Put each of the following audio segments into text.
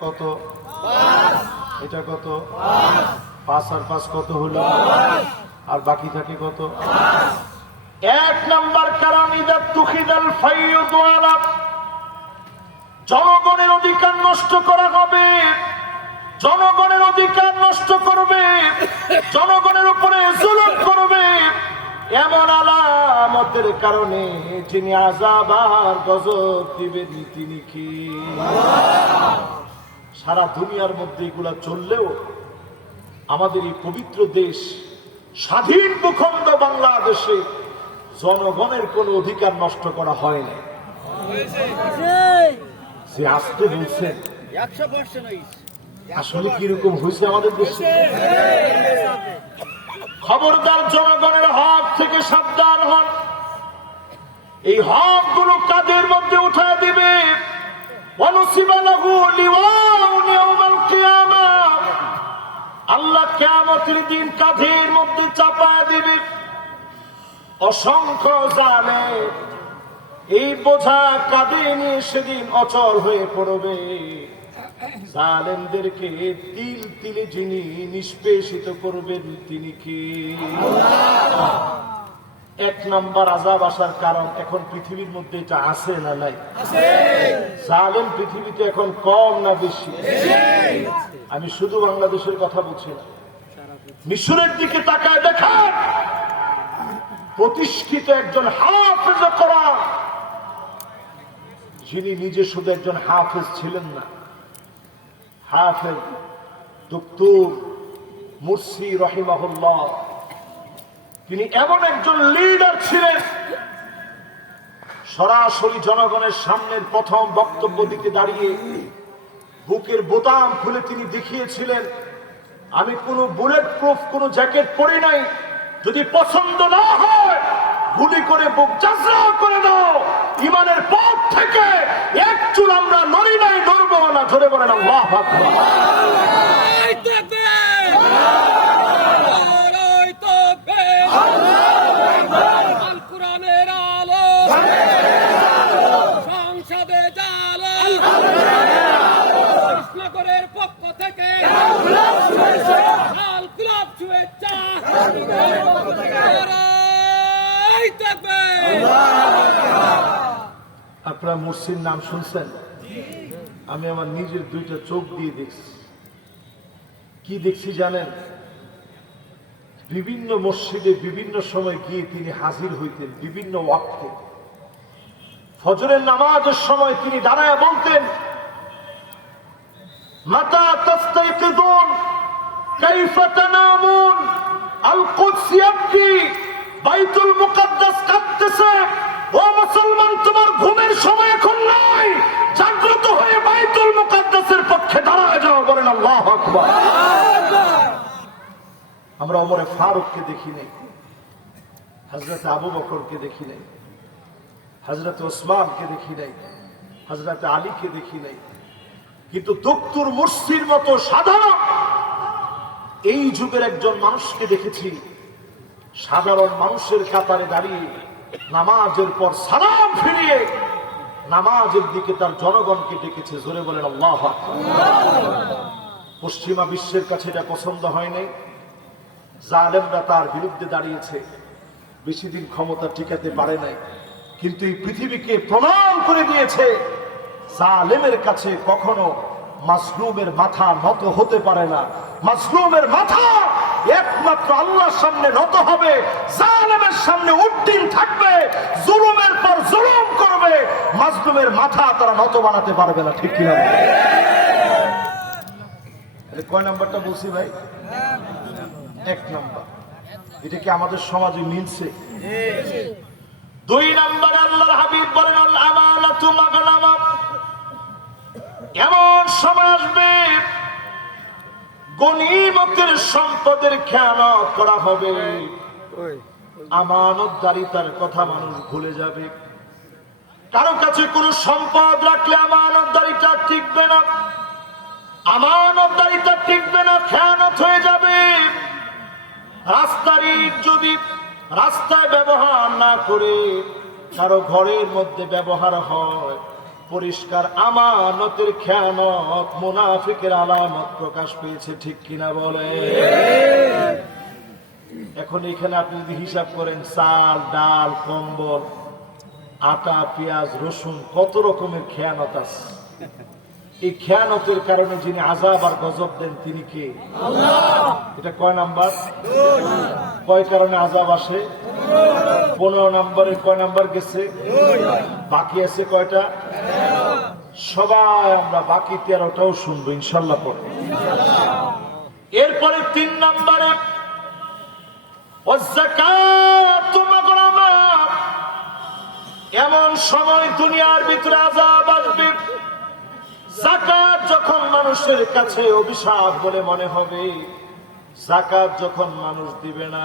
কত? এটা কত? পাঁচ আর পাঁচ কত হলো? আর বাকি থাকে কত? এক নাম্বার কারণ জনগণের অধিকার নষ্ট করা হবে। জনগণের অধিকার নষ্ট করবে। জনগণের উপরে জুলুম করবে। এমন আলামতের কারণে যিনি আজাব আর গজব দিবেন তিনি কি? সারা দুনিয়ার মধ্যে এগুলা চললেও আমাদের এই পবিত্র দেশ, স্বাধীন ভূখণ্ড বাংলাদেশে জনগণের কোনো অধিকার নষ্ট করা হয় না সে আসতে বলছেন আসলে কীরকম হয়েছে আমাদের দেশে? খবরদার জনগণের হক থেকে সাবধান হন। এই হকগুলো কাদের মধ্যে উঠায় দিবে? ونصب له لواء يوم القيامة আল্লাহ কেয়ামতের দিন কাঁধের মধ্যে চাপায় দিবে অসংখ্য জানে এই বোঝা কাঁধে নিয়ে সেদিন অচল হয়ে পড়বে জালেমদেরকে তিল তিলে যিনি নিষ্পেষিত করবেন তিনি কি এক নম্বর আজাব আসার কারণ এখন পৃথিবীর মধ্যে এটা আছে না নাই? জালেম পৃথিবীতে এখন কম না বেশি? আমি শুধু বাংলাদেশের কথা বলছি না। মিশরের দিকে তাকায় দেখান প্রতিষ্ঠিত একজন হাফেজ করা যিনি নিজে শুধু একজন হাফেজ ছিলেন না হাফেজ দুক্তুর মুর্সি রহিমাহুল্লাহ তিনি এমন একজন লিডার ছিলেন। সরাসরি জনগণের সামনের প্রথম বক্তব্য দিতে দাঁড়িয়ে বুকের বোতাম খুলে তিনি দেখিয়েছিলেন, আমি কোনো বুলেট প্রুফ কোনো জ্যাকেট পরি নাই। যদি পছন্দ না হয়, গুলি করে বুক চাষরা করে দাও ইমানের পথ থেকে এক চুল আমরা নড়ি নাই, নড়বো না। ধরে বলে বলেন আল্লাহ আপনারা মুর্শির নাম শুনছেন? আমি আমার নিজের দুইটা চোখ দিয়ে দেখছি। কি দেখছি জানেন? বিভিন্ন মসজিদে বিভিন্ন সময় গিয়ে তিনি হাজির হইতেন, বিভিন্ন ওয়াক্তে। ফজরের নামাজের সময় তিনি দাঁড়ায় বলতেন, মাতা তাস্তাইকিদুন পক্ষে দাঁড়ায় যাও, বলেন আল্লাহু আকবার। আমরা ওমরে ফারুককে দেখি নাই হজরত আবু বকরকে দেখি নাই হজরত ওসমানকে দেখি নাই হজরত আলীকে দেখি নাই। কিন্তু দক্তুর মুর্শির মতো সাধারণ এই যুগের একজন মানুষকে দেখেছি, সাধারণ মানুষের কাতারে দাঁড়িয়ে নামাজের পর সালাম ফিরিয়ে নামাজের দিকে তার জনগণকে ডেকেছে, জোরে বলেন আল্লাহ পশ্চিমা বিশ্বের কাছে এটা পছন্দ হয় নাই। জালেমরা তার বিরুদ্ধে দাঁড়িয়েছে। বেশি দিন ক্ষমতা টিকাতে পারে নাই। কিন্তু এই পৃথিবীকে প্রমাণ করে দিয়েছে, জালেমের কাছে কখনো মাসলুমের মাথা নত হতে পারে না। মাসলুমের মাথা একমাত্র আল্লাহর সামনে নত হবে, জালেমের সামনে উদ্দিন থাকবে, জুলুমের পর জুলুম করবে মাসলুমের মাথা তারা নত বানাতে পারবে না, ঠিক কিনা? কয় নাম্বারটা বলছি ভাই? এক নম্বর। এটা কি আমাদের সমাজে মিলছে? দুই নম্বরে আল্লাহর হাবিব বলেন আমানাতু এমন সময় আসবে গনিমতের সম্পদের খেয়ানত করা হবে। আমানতদারিতার কথা মানুষ ভুলে যাবে। কারও কাছে কোনো সম্পদ রাখলে আমানতদারিতা টিকবে না। আমানতদারিতা টিকবে না খেয়ানত হয়ে যাবে। রাস্তার যদি রাস্তায় ব্যবহার না করে কারও ঘরের মধ্যে ব্যবহার হয় পরিষ্কার আমানতের খেয়ানত মুনাফিকের আলামত প্রকাশ পেয়েছে ঠিক কিনা বলে? এখন এখানে আপনি যদি হিসাব করেন চাল ডাল কম্বল আটা পেঁয়াজ রসুন কত রকমের খেয়ানত আছে? এই খেয়ানতের কারণে যিনি আজাব আর গজব দেন তিনি কে? এটা কয় নাম্বার? কয় কারণে আজাব আসে? পনেরো নম্বরে কয় নাম্বার গেছে? বাকি আছে কয়টা? সবাই আমরা বাকি তেরোটাও শুনব, ইনশাল্লাহ এরপরে তিন নম্বরে এমন সময় দুনিয়ার ভিতরে আজাব আসবে। জাকাত যখন মানুষের কাছে অভিশাপ বলে মনে হবে জাকাত যখন মানুষ দিবে না,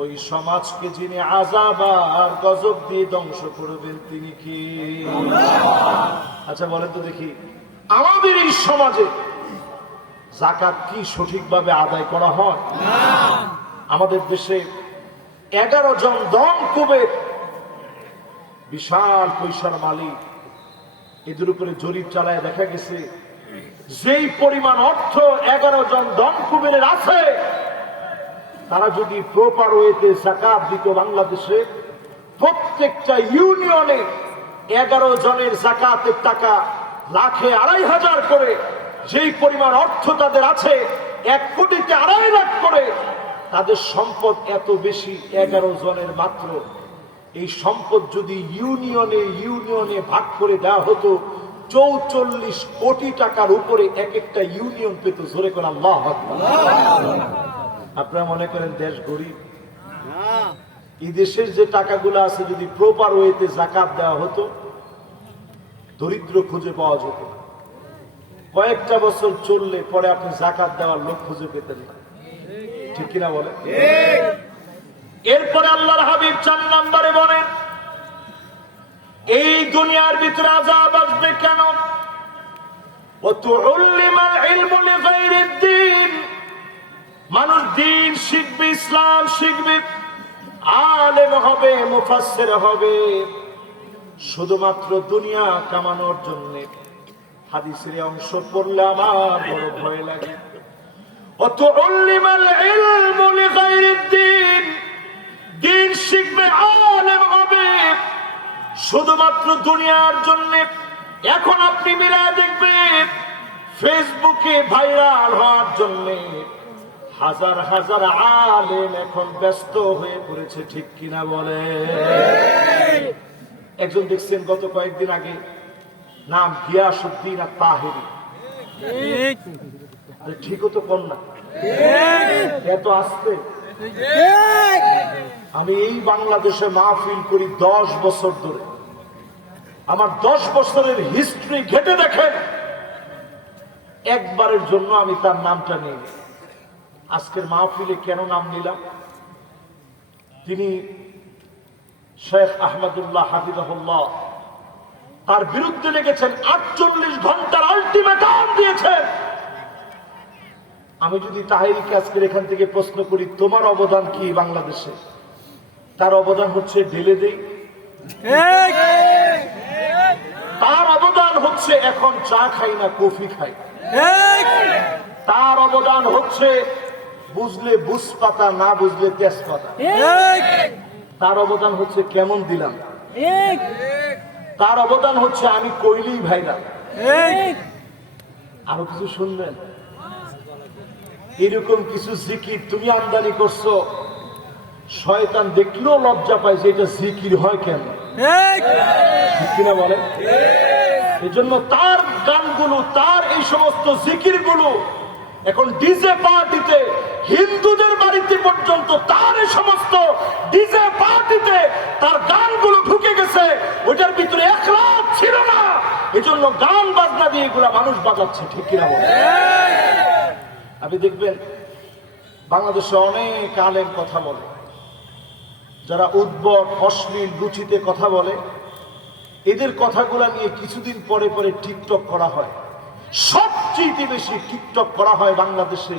ওই সমাজকে যিনি আজাব আর গজব দিয়ে ধ্বংস করবেন তিনি কি? আচ্ছা বলেন তো দেখি। আমাদের এই সমাজে জাকাত কি সঠিকভাবে আদায় করা হয়? আমাদের দেশে এগারো জন দম কুবের বিশাল পয়সার মালিক। এদের উপরে জরিপ চালায় দেখা গেছে, যেই পরিমাণ অর্থ এগারো জন দম কুবেরের আছে, তারা যদি প্রপার ওয়েতে জাকাত দিত বাংলাদেশে, প্রত্যেকটা ইউনিয়নে এগারো জনের জাকাতের টাকা লাখে আড়াই হাজার করে যেই পরিমাণ অর্থ তাদের আছে এক কোটিতে আড়াই লাখ করে তাদের সম্পদ এত বেশি এগারো জনের মাত্র। এই সম্পদ যদি ইউনিয়নে ইউনিয়নে ভাগ করে দেওয়া হতো চৌচল্লিশ কোটি টাকার উপরে এক একটা ইউনিয়ন পেত জোরে করে আল্লাহ। আপনারা মনে করেন দেশ গরিব? এই দেশের যে টাকাগুলো আছে যদি প্রপার ওয়েতে জাকাত দেওয়া হতো দরিদ্র খুঁজে পাওয়া যেত কয়েকটা বছর চললে পরে আপনি জাকাত দেওয়ার লোক খুঁজে পেতেন না। ঠিক কিনা বলে? এরপরে আল্লাহর হাবিব চার নম্বরে বলেন, এই দুনিয়ার ভিতরে আজাব আসবে কেন? মানুষ দিন শিখবে, ইসলাম শিখবে, আলেম হবে মুফাসের হবে। শুধুমাত্র দুনিয়া কামানোর জন্য। হাদিসের অংশ পড়লে আমার বড় ভয় লাগে। দিন শিখবে শুধুমাত্র দুনিয়ার জন্য এখন আপনি মিলা দেখবেন, ফেসবুকে ভাইরাল হওয়ার জন্য। হাজার হাজার আলেম এখন ব্যস্ত হয়ে পড়েছে, ঠিক কিনা বলে একজন দেখছেন গত কয়েকদিন আগে নাম গিয়াসুদ্দিন আর তাহেরি আরে ঠিকও তো কম না। এত আসতে। আমি এই বাংলাদেশে মাহফিল করি দশ বছর ধরে। আমার দশ বছরের হিস্ট্রি ঘেটে দেখেন। একবারের জন্য আমি তার নামটা নিই আজকের মাহফিলে কেন নাম নিলাম? তিনি শেখ আহমদুল্লাহ হাফিজাহুল্লাহ। তার বিরুদ্ধে লেগেছেন আটচল্লিশ ঘণ্টার আলটিমেটাম দিয়েছেন। আমি যদি তাহিরকে আজকের এখান থেকে প্রশ্ন করি তোমার অবদান কি বাংলাদেশে? তার অবদান হচ্ছে ঢেলে দেই। তার অবদান হচ্ছে এখন চা খাই না কফি খাই। তার অবদান হচ্ছে বুঝলে বুঝ পাতা না বুঝলে তেজপাতা। তার অবদান হচ্ছে কেমন দিলাম? তার অবদান হচ্ছে আমি কইলেই ভাইরা। আরও কিছু শুনবেন? এরকম কিছু জিকির তুমি আমদানি করছ শয়তান দেখলেও লজ্জা পায় যে এটা জিকির হয় কেন? বলে এই জন্য তার গানগুলো তার এই সমস্ত জিকিরগুলো এখন ডিজে পার্টিতে হিন্দুদের বাড়িতে পর্যন্ত তার সমস্ত ডিজে পার্টিতে তার গানগুলো ঢুকে গেছে, ওইটার ভিতরে এক লাখ ছিল না। এই জন্য গান বাজনা দিয়ে এগুলা মানুষ বাজাচ্ছে, ঠিক কিনা আপনি দেখবেন, বাংলাদেশে অনেক আলেম কথা বলে। যারা উদ্ভট, অশ্লীল রুচিতে কথা বলে, এদের কথাগুলো নিয়ে কিছুদিন পরে পরে টিকটক করা হয়। সবচেয়ে বেশি টিকটক করা হয় বাংলাদেশে।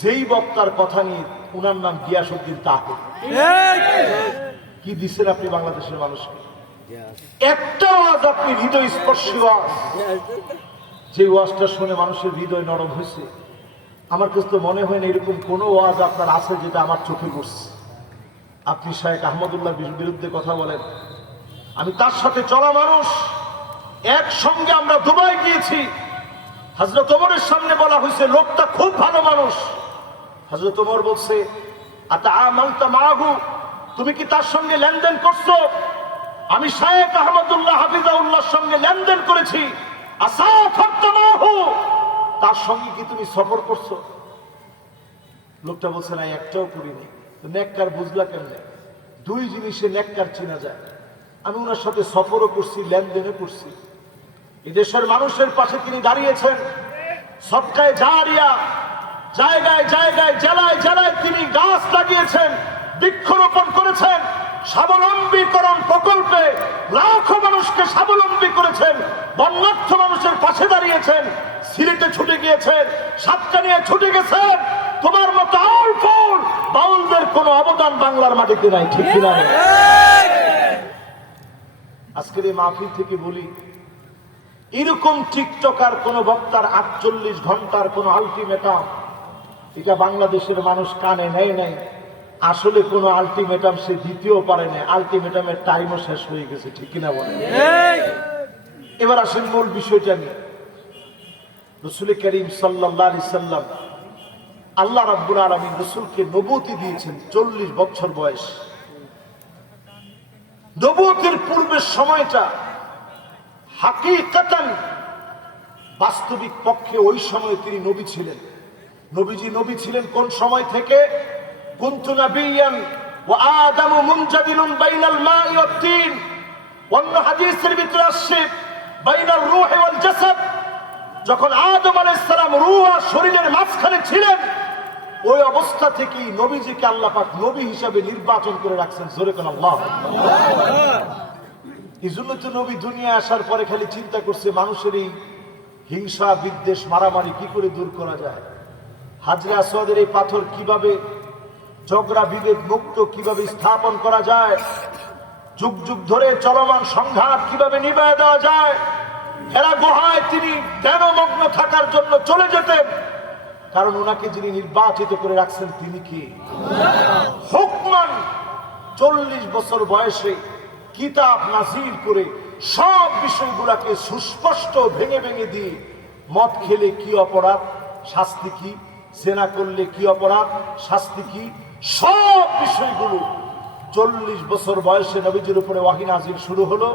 যেই বক্তার কথা নিয়ে উনার নাম গিয়াসুদ্দিন তাকে। কি দিচ্ছেন আপনি বাংলাদেশের মানুষকে? একটা আপনি ওয়াজটা শুনে মানুষের হৃদয় নরম হয়েছে। আমার তো মনে হয় না এরকম কোনো ওয়াজ আপনার আছে যেটা আমার চোখে আপনি আহমদুল্লাহ বিরুদ্ধে কথা বলেন। আমি তার সাথে চলা মানুষ। একসঙ্গে আমরা দুবাই গিয়েছি। হজরত ওমরের সামনে বলা হয়েছে, লোকটা খুব ভালো মানুষ। হজরত ওমর বলছে তুমি কি তার সঙ্গে লেনদেন করছ? আমি শায়েক আহমদুল্লাহ হাফিজাউল্লাহর সঙ্গে লেনদেন করেছি। তার সঙ্গে কি তুমি সফর করছ? লোকটা বলছে, না, একটাও করিনি। নেককার বুঝলা কেমনে? দুই জিনিসে নেককার চেনা যায়। আমি ওনার সাথে সফরও করছি, লেনদেনও করছি। এই দেশের মানুষের পাশে তিনি দাঁড়িয়েছেন। সবটায় জারিয়া জায়গায় জায়গায় জেলায় জেলায় তিনি গাছ লাগিয়েছেন বৃক্ষরোপণ করেছেন স্বাবলম্বীকরণ প্রকল্পে লাখো মানুষকে স্বাবলম্বী করেছেন বন্যার্থ মানুষের পাশে দাঁড়িয়েছেন সিলেটে ছুটে গিয়েছেন সাতকানিয়া ছুটে গেছেন। তোমার মতো আউল ফুল বাউলদের কোনো অবদান বাংলার মাটিতে নাই ঠিক কিনা? আজকের এই মাহফিল থেকে বলি এরকম টিকটকার কোন বক্তার আটচল্লিশ ঘণ্টার কোন আলটিমেটাম এটা বাংলাদেশের মানুষ কানে নেয় নাই। আসলে কোন আলটিমেটাম সে দিতেও পারে না আলটিমেটামের টাইমও শেষ হয়ে গেছে ঠিক কিনা বলে এবার আসেন মূল বিষয়টা নিয়ে। রসুল করিম সাল্লাহ সাল্লাম আল্লাহ রাব্বুল আলমী রসুলকে নবতি দিয়েছেন চল্লিশ বছর বয়স। নবতির পূর্বের সময়টা হাকিকাতান বাস্তবিক পক্ষে ওই সময় তিনি নবী ছিলেন। নবীজি নবী ছিলেন কোন সময় থেকে? কুনতু নাবিয়ান ওয়া আদামু মুনজাদিলুন বাইনাল মাই ওয়াত তিন অন্য হাদিসের ভিতরে আসছে, বাইনাল রূহ ওয়াল জাসাদ। যখন আদম আলাইহিস সালাম রূহ আর শরীরের মাঝখানে ছিলেন, ওই অবস্থা থেকেই নবীজিকে আল্লাহ পাক নবী হিসাবে নির্বাচন করে রাখছেন। জোরে কোন আল্লাহ এই জন্য তো নবী দুনিয়া আসার পরে খালি চিন্তা করছে, মানুষের এই হিংসা, বিদ্বেষ, মারামারি কি করে দূর করা যায়? হাজরা আসওয়াদের এই পাথর কীভাবে ঝগড়া, বিভেদ মুক্ত কীভাবে স্থাপন করা যায়? যুগ যুগ ধরে চলমান সংঘাত কীভাবে নিবায় দেওয়া যায়? এরা গুহায় তিনি ধ্যানমগ্ন থাকার জন্য চলে যেতেন। কারণ ওনাকে যিনি নির্বাচিত করে রাখছেন তিনি কি? হুকমান, চল্লিশ বছর বয়সে কিতাব নাজির করে সব বিষয়গুলাকে সুস্পষ্ট ভেঙে ভেঙে দিয়ে মদ খেলে কি অপরাধ? শাস্তি কি? সেনা করলে কি অপরাধ? শাস্তি কি? সব বিষয়গুলো চল্লিশ বছর বয়সে নবীজির উপরে ওয়াহি আজির শুরু হলো।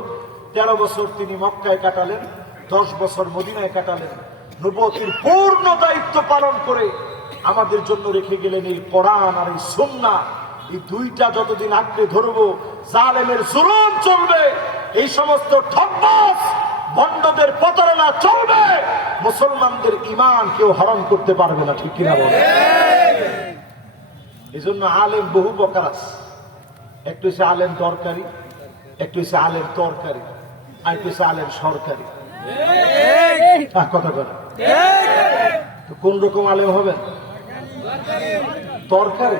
তেরো বছর তিনি মক্কায় কাটালেন, দশ বছর মদিনায় কাটালেন। নবতির পূর্ণ দায়িত্ব পালন করে আমাদের জন্য রেখে গেলেন এই কোরআন আর এই সুন্না এই দুইটা যতদিন আঁকড়ে ধরবো, জালেমের জুলুম চলবে, এই সমস্ত ঠকবাস বন্ডদের প্রতারণা চলবে, মুসলমানদের ইমান কেউ হরণ করতে পারবে না, ঠিক কিনা বলে? এই জন্য আলেম বহু প্রকার একটু হচ্ছে আলেম দরকারি, একটু হচ্ছে আলেম তরকারি, আর একটু হচ্ছে আলেম সরকারি। কথা কথা কোন রকম আলেম হবে? তরকারি?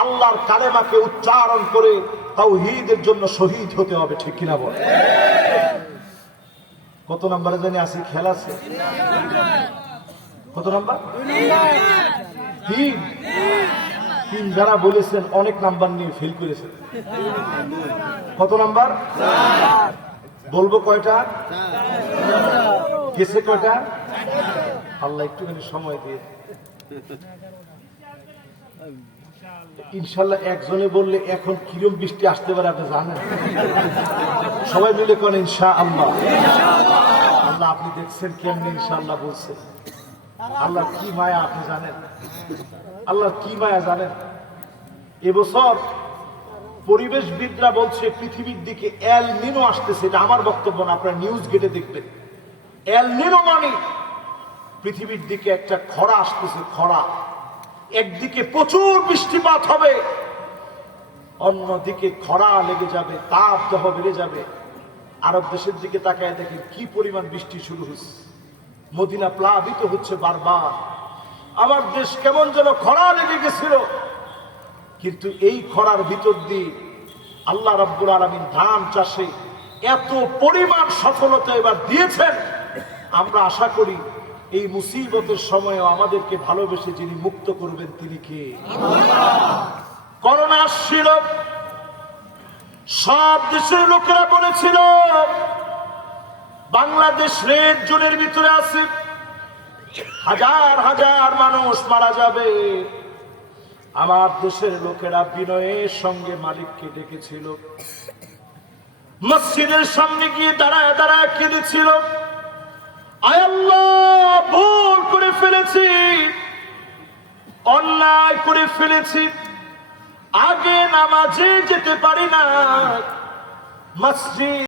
আল্লাহর কালেমাকে উচ্চারণ করে তাও হিদের জন্য শহীদ হতে হবে, ঠিক কিনা বলে? কত নম্বরে জানি আসি খেলা আছে? কত নাম্বার? তিন। তিন যারা বলেছেন, অনেক নাম্বার নিয়ে ফেল করেছেন। কত নাম্বার? বলব কয়টা? গেছে কয়টা? আল্লাহ একটুখানি সময় দিয়ে। ইনশাল্লাহ একজনে বললে এখন কিরম বৃষ্টি আসতে পারে আপনি জানেন? সবাই মিলে কোন ইনশা আল্লাহ আল্লাহ আপনি দেখছেন কেমনি ইনশাল্লাহ বলছে। আল্লাহ কি মায়া আপনি জানেন? আল্লাহ কি মায়া জানেন? এবছর পরিবেশবিদরা বলছে, পৃথিবীর দিকে এল নিনো আসতেছে। এটা আমার বক্তব্য না, আপনারা নিউজ গেটে দেখবেন। এল নিনো মানে পৃথিবীর দিকে একটা খরা আসতেছে, খরা। একদিকে প্রচুর বৃষ্টিপাত হবে, অন্যদিকে খরা লেগে যাবে, তাপ দহ বেড়ে যাবে। আরব দেশের দিকে তাকায় দেখেন কি পরিমাণ বৃষ্টি শুরু হচ্ছে। মদিনা প্লাবিত হচ্ছে বারবার। আমার দেশ কেমন যেন খরা লেগে গেছিল। কিন্তু এই খরার ভিতর দিয়ে আল্লাহ রাব্বুল আলমিন ধান চাষে এত পরিমাণ সফলতা এবার দিয়েছেন। আমরা আশা করি এই মুসিবতের সময়েও আমাদেরকে ভালোবেসে যিনি মুক্ত করবেন তিনি কে? করোনা আসছিল। সব দেশের লোকেরা বলেছিল, বাংলাদেশ রেড জোনের ভিতরে আছে। হাজার হাজার মানুষ মারা যাবে। আমার দেশের লোকেরা বিনয়ের সঙ্গে মালিককে ডেকেছিল। মসজিদের সামনে গিয়ে দাঁড়ায় দাঁড়ায় কেঁদেছিল। আল্লাহ ভুল করে ফেলেছি। অন্যায় করে ফেলেছি। আগে নামাজে যেতে পারি না। মসজিদ